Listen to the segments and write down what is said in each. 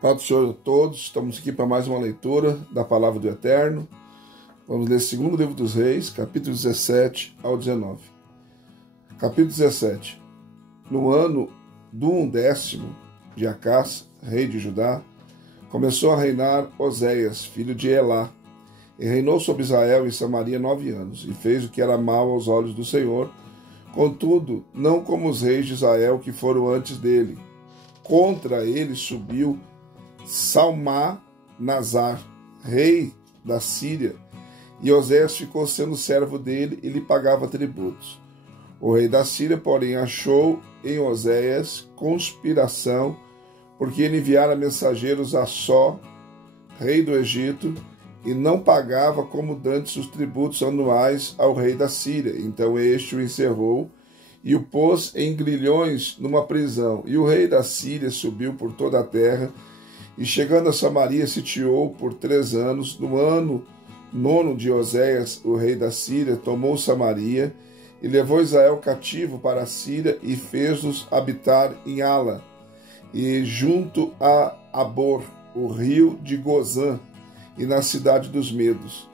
Paz do Senhor a todos, estamos aqui para mais uma leitura da Palavra do Eterno. Vamos ler 2º livro dos Reis, capítulo 17 ao 19. Capítulo 17. No ano do 10º de Acás, rei de Judá, começou a reinar Oséias, filho de Elá, e reinou sobre Israel e Samaria 9 anos, e fez o que era mal aos olhos do Senhor, contudo, não como os reis de Israel que foram antes dele. Contra ele subiu Salmanasar, rei da Síria, e Oséias ficou sendo servo dele e lhe pagava tributos. O rei da Síria, porém, achou em Oséias conspiração, porque ele enviara mensageiros a Só, rei do Egito, e não pagava como dantes os tributos anuais ao rei da Síria. Então este o encerrou e o pôs em grilhões numa prisão. E o rei da Síria subiu por toda a terra, e chegando a Samaria, sitiou por 3 anos. No ano 9 de Oséias, o rei da Síria, tomou Samaria e levou Israel cativo para a Síria e fez-os habitar em Ala e junto a Abor, o rio de Gozã, e na cidade dos Medos.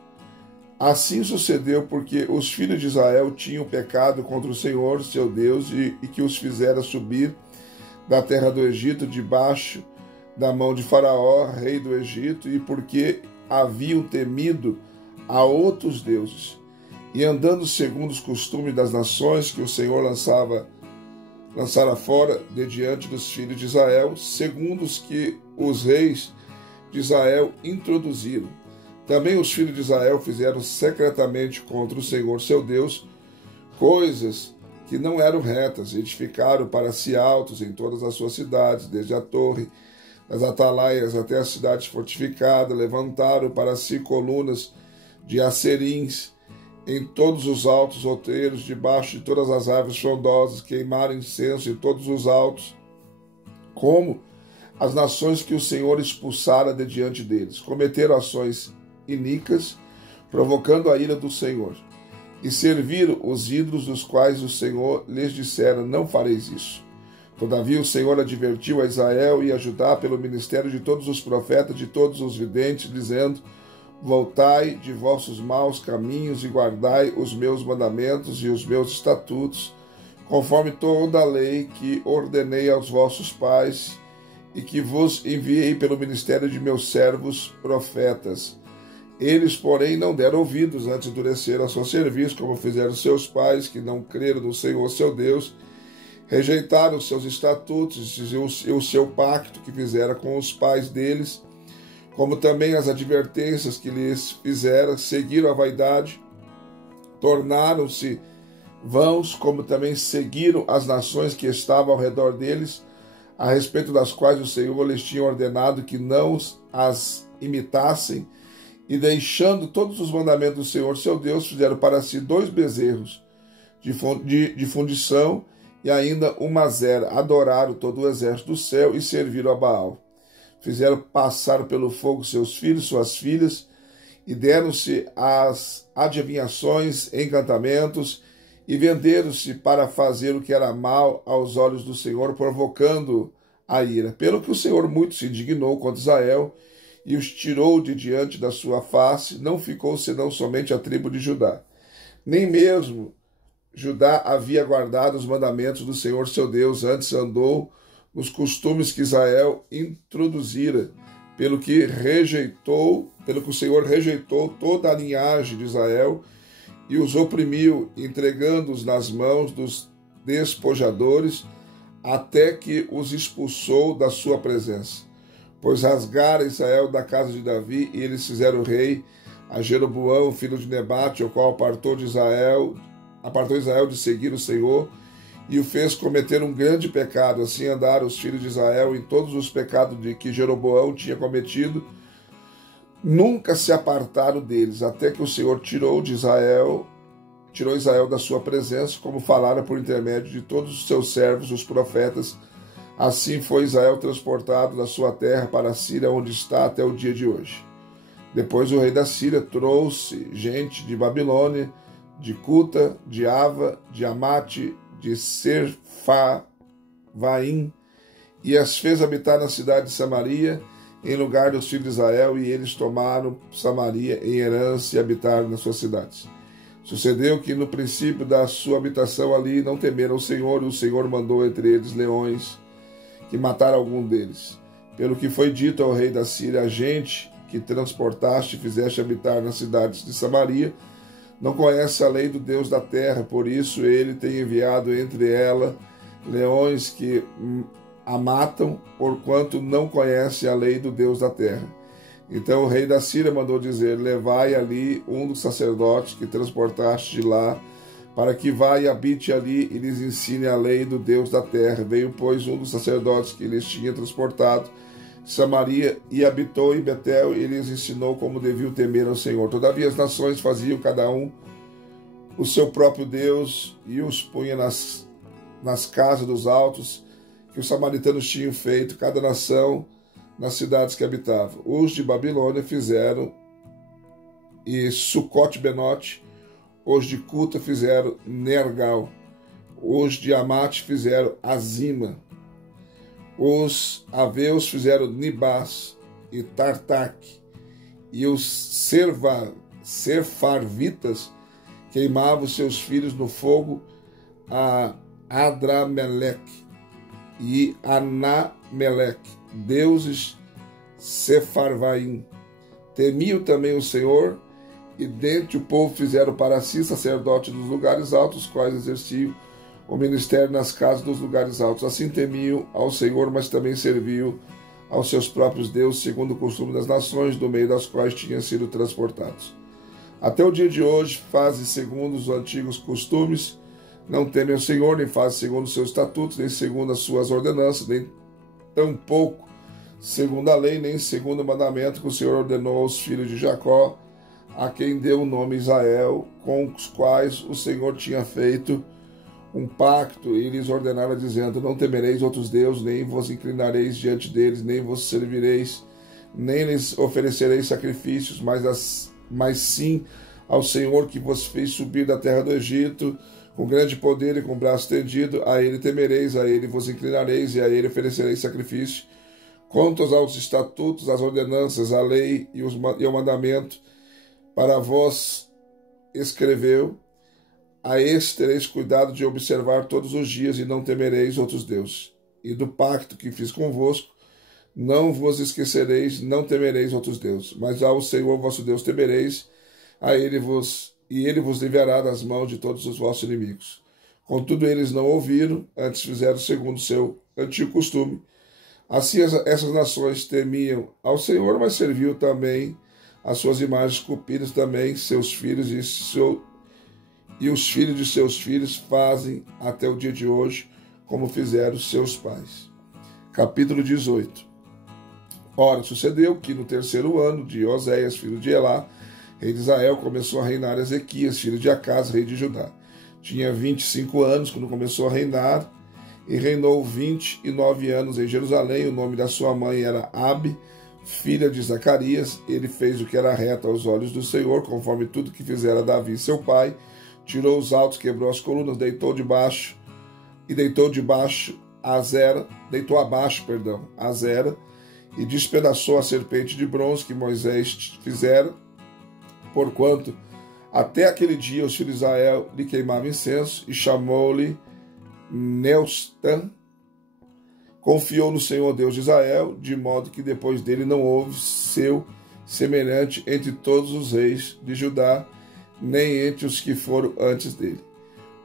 Assim sucedeu porque os filhos de Israel tinham pecado contra o Senhor, seu Deus, e que os fizera subir da terra do Egito debaixo da mão de Faraó, rei do Egito, e porque haviam temido a outros deuses, e andando segundo os costumes das nações que o Senhor lançara fora de diante dos filhos de Israel, segundo os que os reis de Israel introduziram. Também os filhos de Israel fizeram secretamente contra o Senhor seu Deus coisas que não eram retas, edificaram para si altos em todas as suas cidades, desde a torre das atalaias até a cidade fortificada, levantaram para si colunas de acerins em todos os altos outeiros, debaixo de todas as árvores frondosas, queimaram incenso em todos os altos, como as nações que o Senhor expulsara de diante deles. Cometeram ações iníquas, provocando a ira do Senhor, e serviram os ídolos dos quais o Senhor lhes dissera: não fareis isso. Todavia o Senhor advertiu a Israel e a Judá pelo ministério de todos os profetas, de todos os videntes, dizendo: voltai de vossos maus caminhos e guardai os meus mandamentos e os meus estatutos, conforme toda a lei que ordenei aos vossos pais e que vos enviei pelo ministério de meus servos profetas. Eles, porém, não deram ouvidos, antes endureceram a seu serviço, como fizeram seus pais, que não creram no Senhor seu Deus, rejeitaram os seus estatutos e o seu pacto que fizera com os pais deles, como também as advertências que lhes fizera, seguiram a vaidade, tornaram-se vãos, como também seguiram as nações que estavam ao redor deles, a respeito das quais o Senhor lhes tinha ordenado que não as imitassem, e deixando todos os mandamentos do Senhor seu Deus, fizeram para si 2 bezerros de fundição e ainda uma zera. Adoraram todo o exército do céu e serviram a Baal. Fizeram passar pelo fogo seus filhos, suas filhas, e deram-se às adivinhações, encantamentos, e venderam-se para fazer o que era mal aos olhos do Senhor, provocando a ira. Pelo que o Senhor muito se indignou contra Israel, e os tirou de diante da sua face, não ficou senão somente a tribo de Judá. Nem mesmo Judá havia guardado os mandamentos do Senhor seu Deus, antes andou nos costumes que Israel introduzira, pelo que o Senhor rejeitou toda a linhagem de Israel e os oprimiu, entregando-os nas mãos dos despojadores, até que os expulsou da sua presença. Pois rasgara Israel da casa de Davi, e eles fizeram rei a Jeroboão, filho de Nebate, o qual apartou Israel de seguir o Senhor, e o fez cometer um grande pecado. Assim andaram os filhos de Israel em todos os pecados de que Jeroboão tinha cometido, nunca se apartaram deles, até que o Senhor tirou Israel da sua presença, como falara por intermédio de todos os seus servos, os profetas. Assim foi Israel transportado da sua terra para a Síria, onde está até o dia de hoje. Depois o rei da Síria trouxe gente de Babilônia, de Cuta, de Ava, de Amate, de Serfavaim, e as fez habitar na cidade de Samaria, em lugar dos filhos de Israel, e eles tomaram Samaria em herança e habitaram nas suas cidades. Sucedeu que no princípio da sua habitação ali não temeram o Senhor, e o Senhor mandou entre eles leões que mataram algum deles. Pelo que foi dito ao rei da Síria: a gente que transportaste e fizeste habitar nas cidades de Samaria não conhece a lei do Deus da terra, por isso ele tem enviado entre ela leões que a matam, porquanto não conhece a lei do Deus da terra. Então o rei da Síria mandou dizer: levai ali um dos sacerdotes que transportaste de lá, para que vá e habite ali e lhes ensine a lei do Deus da terra. Veio, pois, um dos sacerdotes que lhes tinha transportado de Samaria e habitou em Betel, e lhes ensinou como deviam temer ao Senhor. Todavia as nações faziam cada um o seu próprio Deus e os punha nas casas dos altos que os samaritanos tinham feito, cada nação nas cidades que habitavam. Os de Babilônia fizeram e Sucote-Benote, os de Cuta fizeram Nergal, os de Amate fizeram Azima, os aveus fizeram Nibás e Tartaque, e os Serfarvitas queimavam seus filhos no fogo a Adrameleque e Anameleque, deuses Sefarvaim. Temiam também o Senhor, e dentre o povo fizeram para si sacerdotes dos lugares altos, os quais exerciam o ministério nas casas dos lugares altos. Assim temiam ao Senhor, mas também serviam aos seus próprios deuses, segundo o costume das nações, do meio das quais tinham sido transportados. Até o dia de hoje, fazem segundo os antigos costumes, não temem o Senhor, nem fazem segundo os seus estatutos, nem segundo as suas ordenanças, nem tampouco segundo a lei, nem segundo o mandamento que o Senhor ordenou aos filhos de Jacó, a quem deu o nome Israel, com os quais o Senhor tinha feito um pacto, e lhes ordenara, dizendo: não temereis outros deuses, nem vos inclinareis diante deles, nem vos servireis, nem lhes oferecereis sacrifícios, mas sim ao Senhor que vos fez subir da terra do Egito, com grande poder e com braço estendido. A ele temereis, a ele vos inclinareis, e a ele oferecereis sacrifício. Quanto aos estatutos, as ordenanças, a lei e o mandamento, para vós escreveu: a este tereis cuidado de observar todos os dias, e não temereis outros deuses. E do pacto que fiz convosco, não vos esquecereis, não temereis outros deuses, mas ao Senhor vosso Deus temereis, ele vos livrará das mãos de todos os vossos inimigos. Contudo, eles não ouviram, antes fizeram segundo o seu antigo costume. Assim essas nações temiam ao Senhor, mas serviam também as suas imagens esculpidas, também seus filhos e os filhos de seus filhos fazem até o dia de hoje, como fizeram seus pais. Capítulo 18. Ora, sucedeu que no terceiro ano de Oséias, filho de Elá, rei de Israel, começou a reinar Ezequias, filho de Acás, rei de Judá. Tinha 25 anos quando começou a reinar, e reinou 29 anos em Jerusalém. O nome da sua mãe era Abi, filha de Zacarias. Ele fez o que era reto aos olhos do Senhor, conforme tudo que fizera Davi seu pai. Tirou os altos, quebrou as colunas, deitou abaixo Azera, e despedaçou a serpente de bronze que Moisés fizera, porquanto até aquele dia os filhos de Israel lhe queimavam incenso, e chamou-lhe Neustan. Confiou no Senhor Deus de Israel, de modo que depois dele não houve seu semelhante entre todos os reis de Judá, nem entre os que foram antes dele.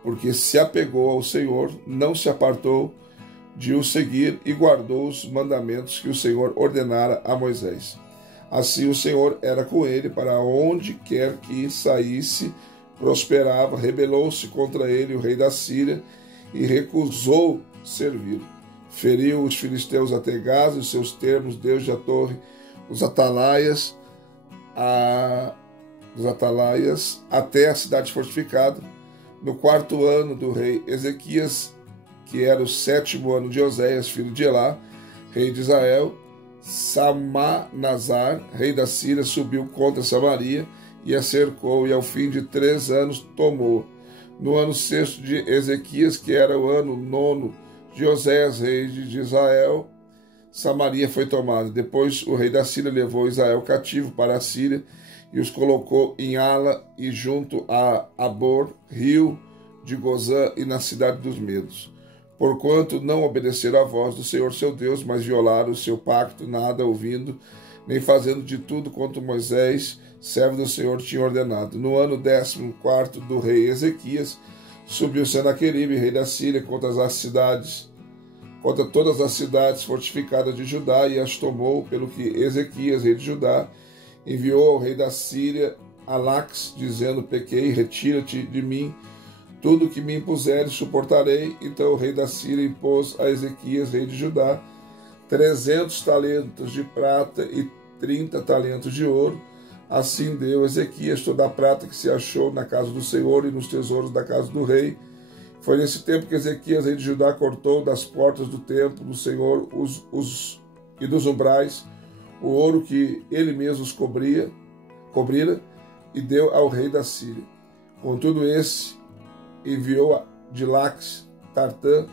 Porque se apegou ao Senhor, não se apartou de o seguir, e guardou os mandamentos que o Senhor ordenara a Moisés. Assim o Senhor era com ele, para onde quer que saísse, prosperava. Rebelou-se contra ele o rei da Síria, e recusou servi-lo. Feriu os filisteus até Gaza, os seus termos, Deus da torre, os atalaias, até a cidade fortificada. No 4º ano do rei Ezequias, que era o 7º ano de Oséias, filho de Elá, rei de Israel, Salmanasar, rei da Síria, subiu contra Samaria e a cercou, e ao fim de 3 anos tomou. No ano 6º de Ezequias, que era o ano 9º de Oséias, rei de Israel, Samaria foi tomada. Depois o rei da Síria levou Israel cativo para a Síria e os colocou em Ala e junto a Abor, rio de Gozã, e na cidade dos Medos. Porquanto não obedeceram à voz do Senhor seu Deus, mas violaram o seu pacto, nada ouvindo, nem fazendo de tudo quanto Moisés, servo do Senhor, tinha ordenado. No ano 14º do rei Ezequias, subiu Senaqueribe, rei da Síria, contra todas as cidades fortificadas de Judá, e as tomou, pelo que Ezequias, rei de Judá, enviou ao rei da Síria Alax, dizendo: pequei, retira-te de mim, tudo que me impuseres suportarei. Então o rei da Síria impôs a Ezequias, rei de Judá, 300 talentos de prata e 30 talentos de ouro. Assim deu Ezequias toda a prata que se achou na casa do Senhor e nos tesouros da casa do rei. Foi nesse tempo que Ezequias, rei de Judá, cortou das portas do templo do Senhor e dos umbrais o ouro que ele mesmo os cobrira, e deu ao rei da Síria. Contudo, esse enviou de Lax, Tartã,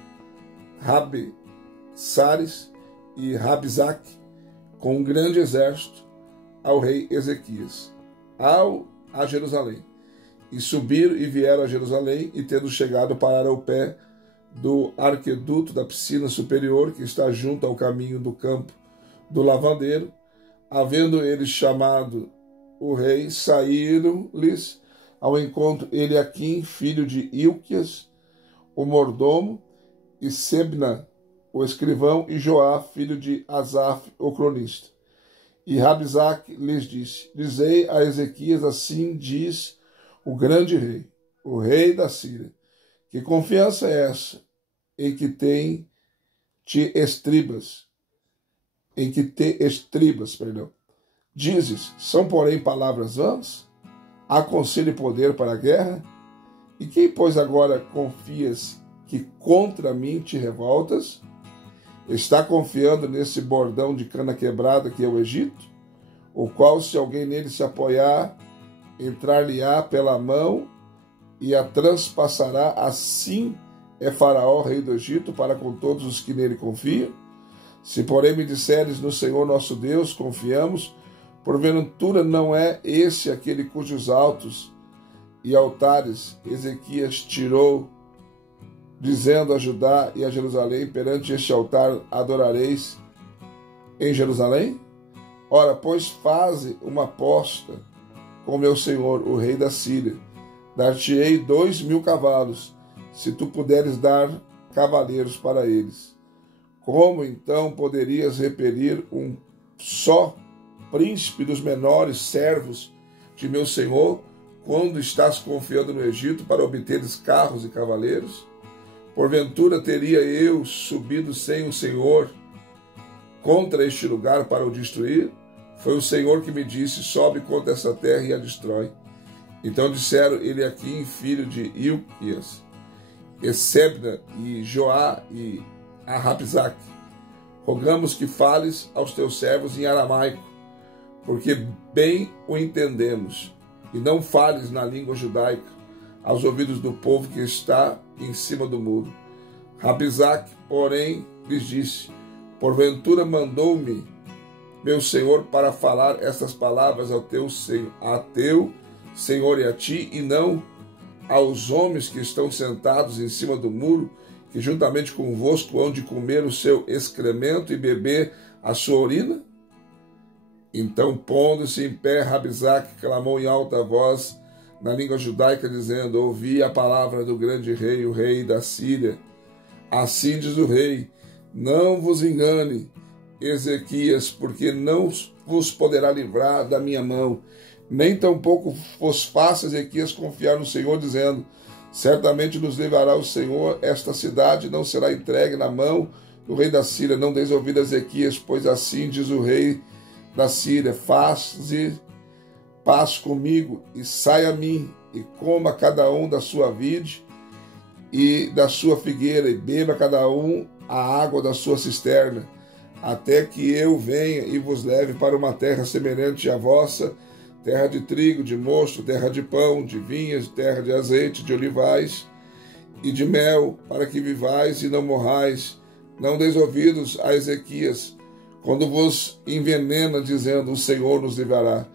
Sares e Rabzaque com um grande exército ao rei Ezequias, a Jerusalém. E subiram e vieram a Jerusalém, e tendo chegado, pararam ao pé do arqueduto da piscina superior, que está junto ao caminho do campo do lavandeiro. Havendo eles chamado o rei, saíram-lhes ao encontro Eliaquim, filho de Ilquias, o mordomo, e Sebna, o escrivão, e Joá, filho de Asaf, o cronista. E Rabzaque lhes disse: dizei a Ezequias, assim diz o grande rei, o rei da Síria: que confiança é essa em que te estribas? Dizes: são porém palavras vãs? Há conselho e poder para a guerra? E quem, pois, agora confias que contra mim te revoltas? Está confiando nesse bordão de cana quebrada que é o Egito, o qual, se alguém nele se apoiar, entrar-lhe-á pela mão e a transpassará. Assim é Faraó, rei do Egito, para com todos os que nele confiam? Se, porém, me disseres: no Senhor nosso Deus confiamos, porventura não é esse aquele cujos altos e altares Ezequias tirou, dizendo a Judá e a Jerusalém: perante este altar adorareis em Jerusalém? Ora, pois, faze uma aposta com meu senhor, o rei da Síria. Dar-te-ei 2.000 cavalos, se tu puderes dar cavaleiros para eles. Como então poderias repelir um só príncipe dos menores servos de meu senhor, quando estás confiando no Egito para obteres carros e cavaleiros? Porventura teria eu subido sem o Senhor contra este lugar para o destruir? Foi o Senhor que me disse: sobe contra essa terra e a destrói. Então disseram Eliaquim, filho de Ilquias, e Sebna, e Joá, e Rabzaque: rogamos que fales aos teus servos em aramaico, porque bem o entendemos, e não fales na língua judaica aos ouvidos do povo que está em cima do muro. Rabzaque, porém, lhes disse: porventura mandou-me meu senhor para falar estas palavras ao teu senhor e a ti, e não aos homens que estão sentados em cima do muro, que juntamente convosco hão de comer o seu excremento e beber a sua urina? Então, pondo-se em pé, Rabzaque clamou em alta voz na língua judaica, dizendo: ouvi a palavra do grande rei, o rei da Síria. Assim diz o rei: não vos engane, Ezequias, porque não vos poderá livrar da minha mão, nem tampouco vos faça, Ezequias, confiar no Senhor, dizendo: certamente nos livrará o Senhor, esta cidade não será entregue na mão do rei da Síria. Não deis ouvido a Ezequias, pois assim diz o rei da Síria: faze paz comigo e saia a mim, e coma cada um da sua vide e da sua figueira, e beba cada um a água da sua cisterna, até que eu venha e vos leve para uma terra semelhante à vossa, terra de trigo, de mosto, terra de pão, de vinhas, terra de azeite, de olivais e de mel, para que vivais e não morrais. Não deis ouvidos a Ezequias, quando vos envenena, dizendo: o Senhor nos livrará.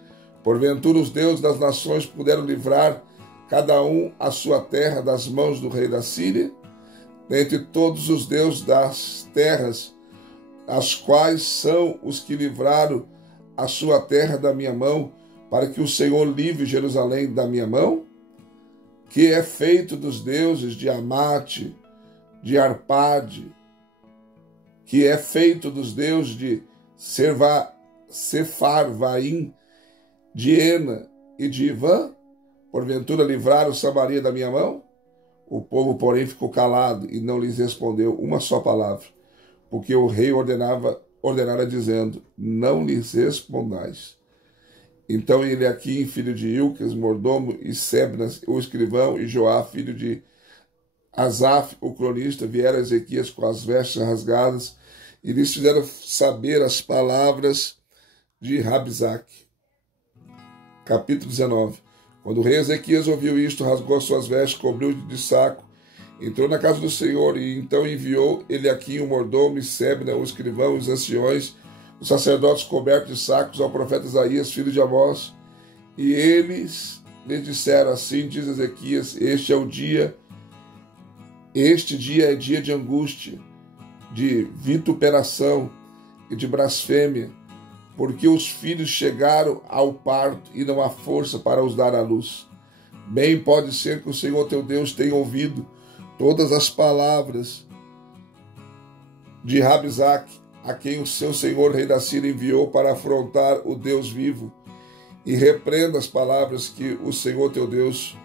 Porventura os deuses das nações puderam livrar cada um a sua terra das mãos do rei da Síria? Dentre todos os deuses das terras, as quais são os que livraram a sua terra da minha mão, para que o Senhor livre Jerusalém da minha mão? Que é feito dos deuses de Amate, de Arpade, que é feito dos deuses de Sefarvaim, de Ena e de Ivã? Porventura livraram Samaria da minha mão? O povo, porém, ficou calado e não lhes respondeu uma só palavra, porque o rei ordenara dizendo: não lhes respondais. Então Eliaquim, filho de Ilcas, mordomo, e Sebnas, o escrivão, e Joá, filho de Asaf, o cronista, vieram a Ezequias com as vestes rasgadas, e lhes fizeram saber as palavras de Rabzaque. Capítulo 19. Quando o rei Ezequias ouviu isto, rasgou as suas vestes, cobriu de saco, entrou na casa do Senhor, e então enviou Eliaquim, o mordomo, e Sebna, o escrivão, e os anciões, os sacerdotes cobertos de sacos, ao profeta Isaías, filho de Amós, e eles lhes disseram: assim diz Ezequias, este dia é dia de angústia, de vituperação e de blasfêmia, porque os filhos chegaram ao parto e não há força para os dar à luz. Bem pode ser que o Senhor teu Deus tenha ouvido todas as palavras de Rabzaque, a quem o seu senhor rei da Síria enviou para afrontar o Deus vivo, e repreenda as palavras que o Senhor teu Deus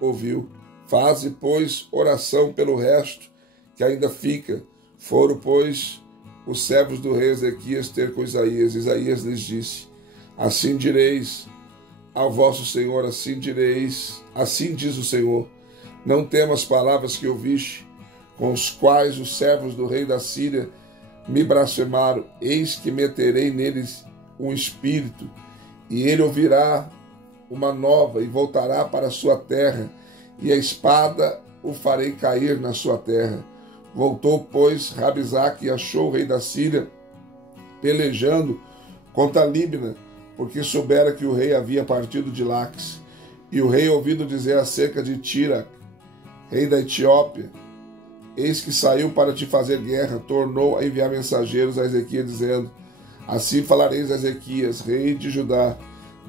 ouviu. Faze, pois, oração pelo resto que ainda fica. Foram, pois, os servos do rei Ezequias ter com Isaías. Isaías lhes disse: assim direis ao vosso Senhor, assim diz o Senhor: não temas as palavras que ouviste, com os quais os servos do rei da Síria me blasfemaram. Eis que meterei neles um espírito, e ele ouvirá uma nova, e voltará para a sua terra, e a espada o farei cair na sua terra. Voltou, pois, Rabzaque e achou o rei da Síria pelejando contra Líbna, porque soubera que o rei havia partido de Laques. E o rei, ouvindo dizer acerca de Tirac, rei da Etiópia: eis que saiu para te fazer guerra, tornou a enviar mensageiros a Ezequias, dizendo: assim falareis a Ezequias, rei de Judá: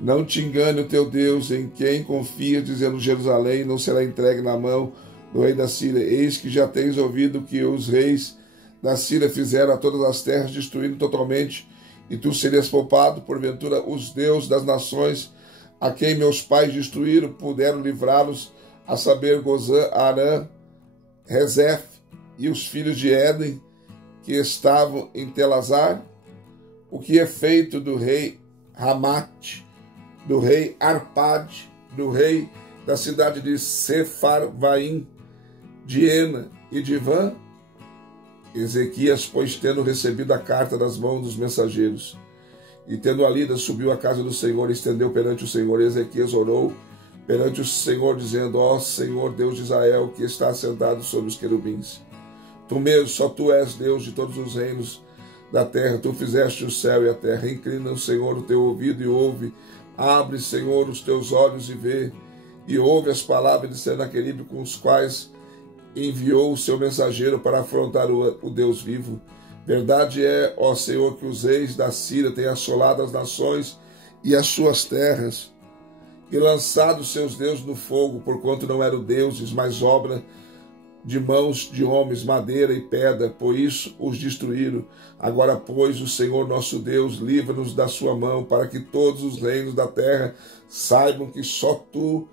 não te engane o teu Deus, em quem confias, dizendo: Jerusalém não será entregue na mão do rei da Síria. Eis que já tens ouvido que os reis da Síria fizeram a todas as terras, destruindo totalmente, e tu serias poupado. Porventura os deuses das nações, a quem meus pais destruíram, puderam livrá-los, a saber, Gozã, Arã, Rezef e os filhos de Éden, que estavam em Telazar? O que é feito do rei Ramate, do rei Arpade, do rei da cidade de Sefarvaim, de Ena e de Ivã? Ezequias, pois, tendo recebido a carta das mãos dos mensageiros, e tendo a lida, subiu à casa do Senhor e estendeu perante o Senhor. E Ezequias orou perante o Senhor, dizendo: ó Senhor, Deus de Israel, que está assentado sobre os querubins, tu mesmo, só tu és Deus de todos os reinos da terra. Tu fizeste o céu e a terra. Inclina, Senhor, o teu ouvido e ouve. Abre, Senhor, os teus olhos e vê, e ouve as palavras de Senaqueribe, com os quais enviou o seu mensageiro para afrontar o Deus vivo. Verdade é, ó Senhor, que os reis da Síria têm assolado as nações e as suas terras, e lançado seus deuses no fogo, porquanto não eram deuses, mas obra de mãos de homens, madeira e pedra, por isso os destruíram. Agora, pois, o Senhor nosso Deus livra-nos da sua mão, para que todos os reinos da terra saibam que só tu,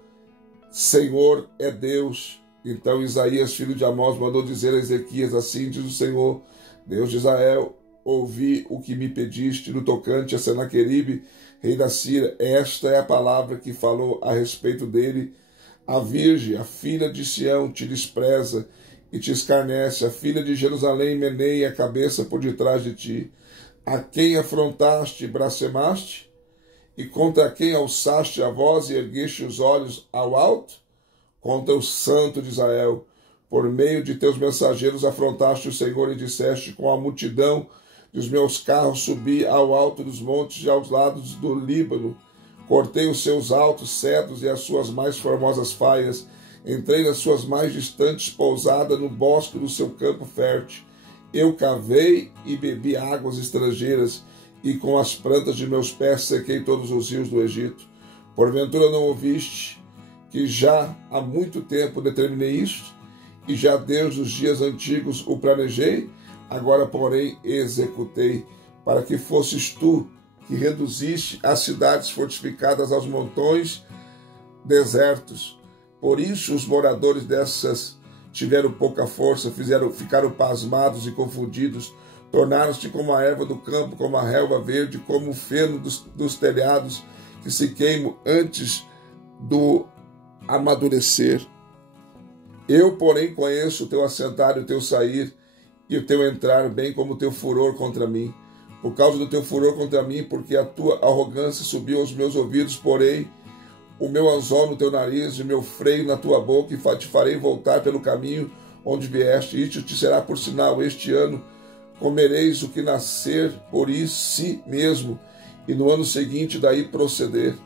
Senhor, é Deus. Então Isaías, filho de Amós, mandou dizer a Ezequias: assim diz o Senhor, Deus de Israel: ouvi o que me pediste no tocante a Senaqueribe, rei da Síria. Esta é a palavra que falou a respeito dele: a virgem, a filha de Sião, te despreza e te escarnece. A filha de Jerusalém meneia a cabeça por detrás de ti. A quem afrontaste e blasfemaste? E contra quem alçaste a voz e ergueste os olhos ao alto? Contra o Santo de Israel. Por meio de teus mensageiros afrontaste o Senhor e disseste: com a multidão dos meus carros subi ao alto dos montes e aos lados do Líbano. Cortei os seus altos cedros e as suas mais formosas faias. Entrei nas suas mais distantes pousadas no bosque do seu campo fértil. Eu cavei e bebi águas estrangeiras, e com as plantas de meus pés sequei todos os rios do Egito. Porventura não ouviste que já há muito tempo determinei isto, e já desde os dias antigos o planejei? Agora, porém, executei, para que fosses tu que reduziste as cidades fortificadas aos montões desertos. Por isso os moradores dessas tiveram pouca força, ficaram pasmados e confundidos, tornaram-se como a erva do campo, como a relva verde, como o feno dos telhados que se queimam antes do amadurecer. Eu, porém, conheço o teu assentar e o teu sair, e o teu entrar, bem como o teu furor contra mim. Por causa do teu furor contra mim, porque a tua arrogância subiu aos meus ouvidos, porém o meu anzol no teu nariz e o meu freio na tua boca, e te farei voltar pelo caminho onde vieste. Isto te será por sinal: este ano comereis o que nascer por si mesmo, e no ano seguinte daí proceder.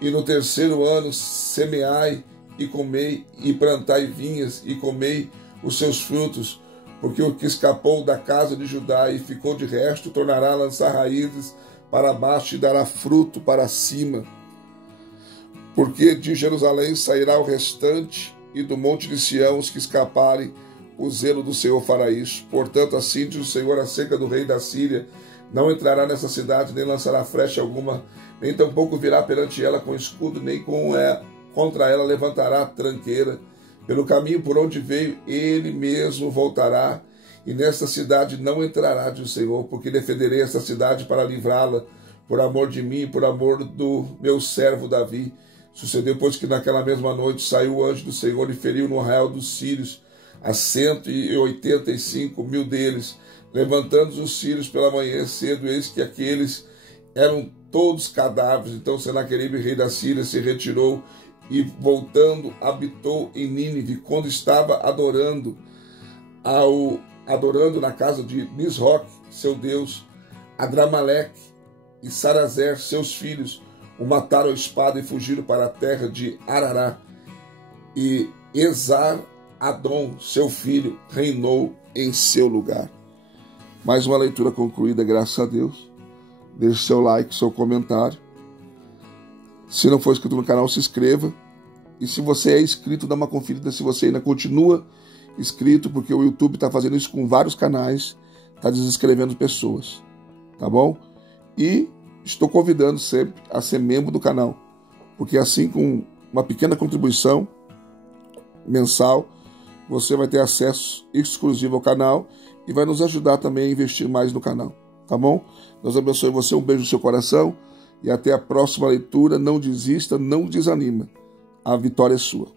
E no terceiro ano semeai e comei, e plantai vinhas e comei os seus frutos, porque o que escapou da casa de Judá e ficou de resto tornará a lançar raízes para baixo e dará fruto para cima. Porque de Jerusalém sairá o restante, e do monte de Sião os que escaparem, o zelo do Senhor fará isso. Portanto, assim diz o Senhor acerca do rei da Síria: não entrará nessa cidade, nem lançará flecha alguma, nem tampouco virá perante ela com escudo, nem contra ela levantará tranqueira. Pelo caminho por onde veio, ele mesmo voltará, e nesta cidade não entrará, diz o Senhor, porque defenderei esta cidade para livrá-la, por amor de mim e por amor do meu servo Davi. Sucedeu, pois, que naquela mesma noite saiu o anjo do Senhor e feriu no arraial dos sírios a 185.000 deles. Levantando os sírios pela manhã cedo, eis que aqueles eram todos cadáveres. Então Senaqueribe, rei da Síria, se retirou e, voltando, habitou em Nínive, quando estava adorando na casa de Nisroque, seu deus, Adramaleque e Sarazer, seus filhos, o mataram à espada e fugiram para a terra de Arará. E Esar-Adom, seu filho, reinou em seu lugar. Mais uma leitura concluída, graças a Deus. Deixe seu like, seu comentário. Se não for inscrito no canal, se inscreva. E se você é inscrito, dá uma conferida se você ainda continua inscrito, porque o YouTube está fazendo isso com vários canais, está desinscrevendo pessoas, tá bom? E estou convidando sempre a ser membro do canal, porque assim, com uma pequena contribuição mensal, você vai ter acesso exclusivo ao canal e vai nos ajudar também a investir mais no canal, tá bom? Deus abençoe você, um beijo no seu coração e até a próxima leitura. Não desista, não desanima. A vitória é sua.